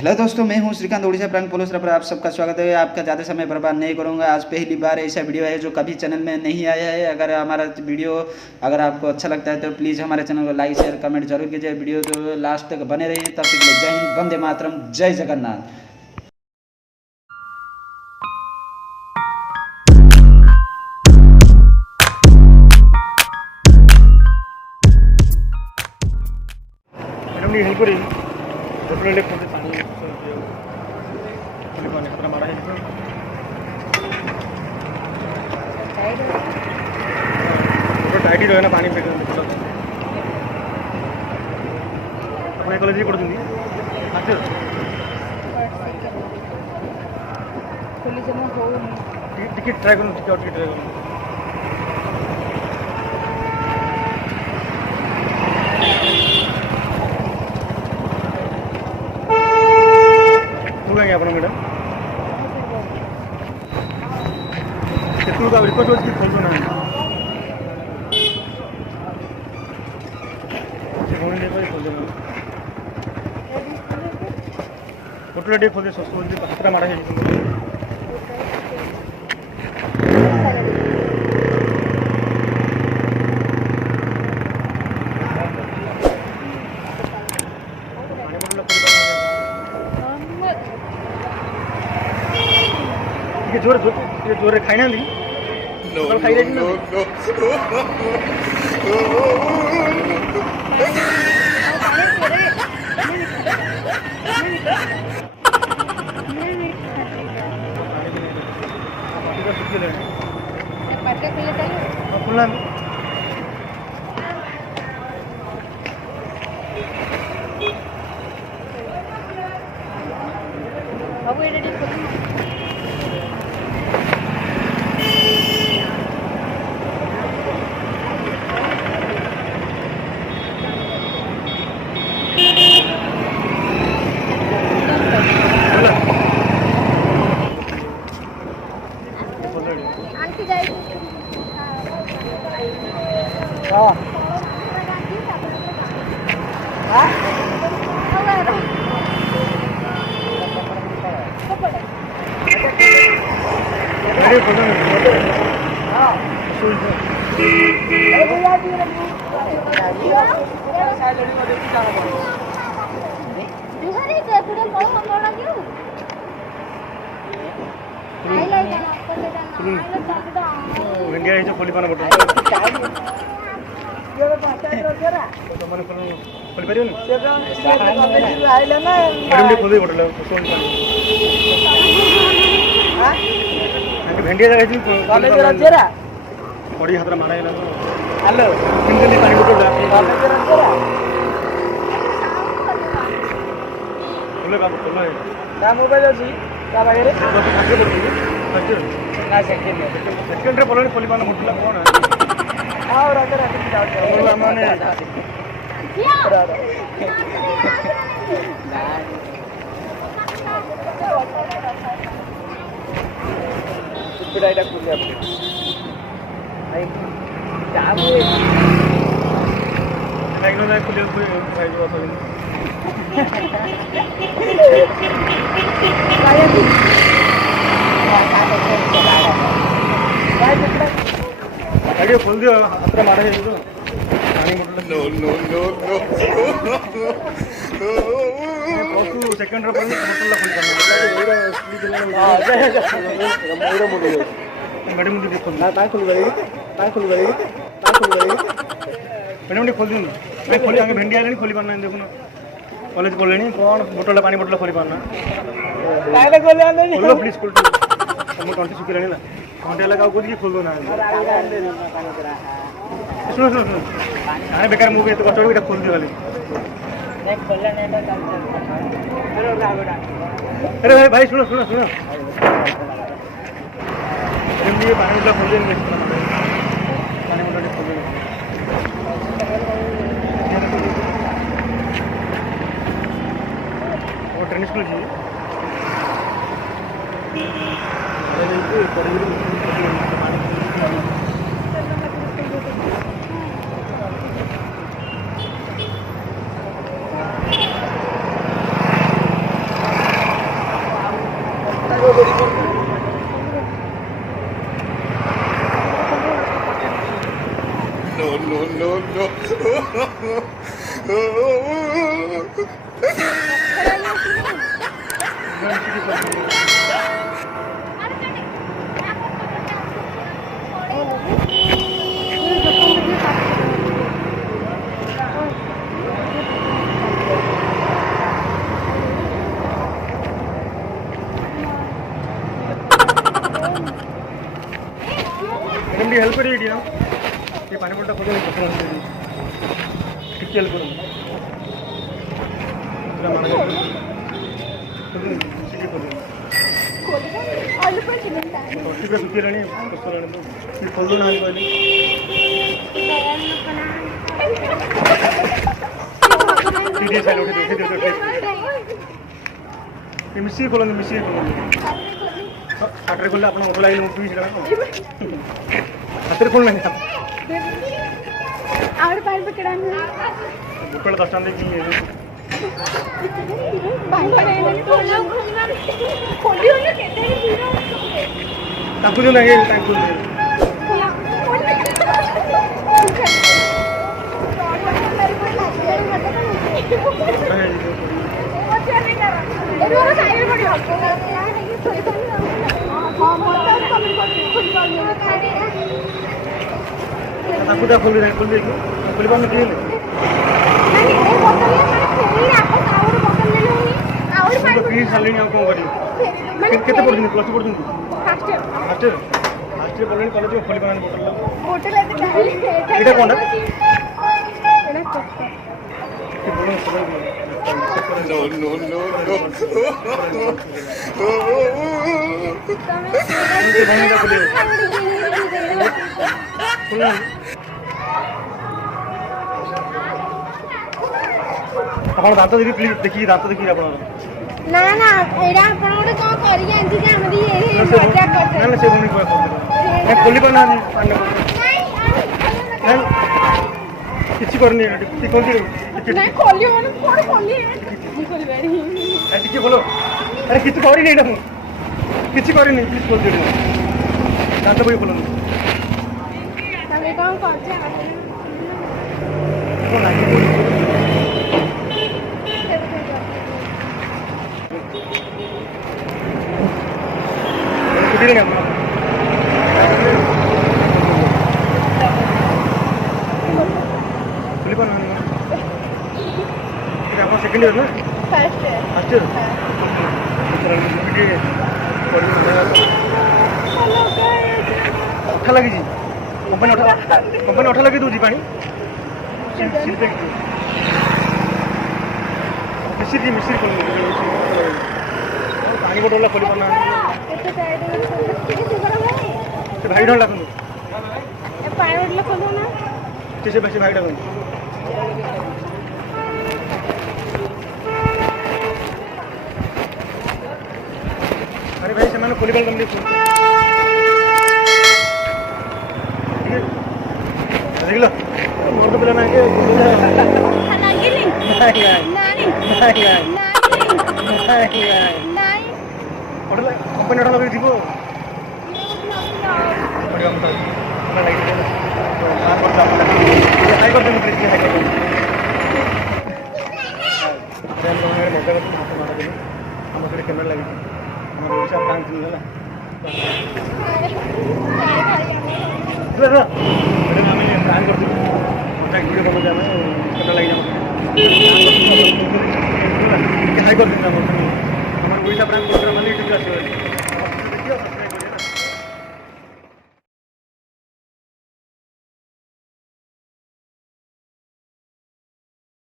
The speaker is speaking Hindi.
हेलो दोस्तों, मैं हूं श्रीकांत उड़ीसा प्रांत पुलिस पर आप सबका स्वागत है। आपका ज़्यादा समय बर्बाद नहीं करूंगा। आज पहली बार ऐसा वीडियो है जो कभी चैनल में नहीं आया है। अगर हमारा वीडियो अगर आपको अच्छा लगता है तो प्लीज़ हमारे चैनल को लाइक शेयर कमेंट जरूर कीजिए। वीडियो तो लास्ट तक बने रहिए। तब तक के लिए जय हिंद, वंदे मातरम, जय जगन्नाथ। मैडम ये हेल्प करेगी होटल ले फोन पानी पानी खतरा मारा है तो टाइट ही रहे ना पानी पे अपने कॉलेज ही पढ़ती टिकट ट्राई करूँ टिकट ट्राई करूँ ଆପଣ ମ୍ୟାଡ଼ାମ୍ କେତେବେଳକୁ ଆଉ ରିପୋର୍ଟ ଅଛି ଖୋଲୁ ନାହାନ୍ତି ହୋଟେଲ ଟିକେ ଖୋଲି ଶସ୍ତା ପାଖରେ ମାଡ଼ା ହେଇଛି जोर जोर खाई ना खाई खुला भेंडिया खोली पाना बोट खोली पार खोल बोटल भेंडिया जगह पड़ी हाथ मारा हेलो पानी बोटल मोबाइल अच्छी सेकेंड पड़े खोली पाना मुठला कौन मैंने गाड़ी खोल दियो हाथ मारा है तो पानी बोतल नो सेकंड रे बोतल खोल गाड़ी मुझे खोल ना खोल मैडम खोल दियो मैं खोली आगे भेंडी आले खोली पाना देखो ना कॉलेज खोले कौन बोतल पानी बोतल खोली पाना खोलो प्लीज खोल तुम टंटी सुखी ना घंटे लगा खोल खोल दो ना सुनो सुनो सुनो अरे बेकार मुझे तो कचड़ खोल दियो खाली अरे भाई भाई सुनो सुनो सुनो पानी बोतल खोल देंगे पानी बोतल खोल देंगे वो ट्रेन स्कूल जी मैडम हेल्प करिए ये पानी बोतल खोल ठीक हेल्प करो सुखी खोल दो ना मिसी खोल हाथ खोल आप मोटो लगे हाथ खोल ना गोटे 10 टाइम देखिए ताकू जो नहीं ताकू ताकू दा खोल दे खोल पाने के लिए तो प्लीज साले नहीं कौन करी कितने पढ़ प्लस टू पढ़ फास्ट बोलने कॉलेज में खोली बनाने बोतल एटा कौन है ଆପଣ ଦାନ୍ତ ଦେଖି ପ୍ଲିଜ ଦେଖିକି ଦାନ୍ତ ଦେଖିକି ଆପଣ ନା ନା ଏଇଟା ଆପଣ ଗୋଟେ କଣ କରି ଜାଣିଛି ଯେ ଆମେ ଏଇ ମଜା କରୁଛୁ ନା ସେ ଭୂମି କଣ କରୁଥିଲେ ଖୋଲି ପାରୁନା କିଛି କରନି ଟିକେ ଖୋଲି ନାଇଁ ଖୋଲି ମାନେ କଣ ଖୋଲି ମୁଁ ଖୋଲି ପାରି ଟିକେ ଖୋଲ ଆରେ କିଛି କରିନି ଏଇଟା ମୁଁ କିଛି କରିନି ପ୍ଲିଜ ଖୋଲି ଦିଅ ଦାନ୍ତ ବହି ଖୋଲନ୍ତୁ ତମେ କଣ କରୁଛ सेकेंड ईयर ना फर्स्ट फर्स्ट ईयर अठा लगी कंपनी अठा लगी दूसरी पानी मिश्री पानी बोतल खोली पाना भाई ढल लागू पानी बोतल खोलो ना से भाई ढल अरे भाई से खोली पाल देख लो मोर तो पिला ना कंपनी लगे थी मजा कैमेरा लगी प्रांक प्रांक कर वीडियो बना कैमेरा लगी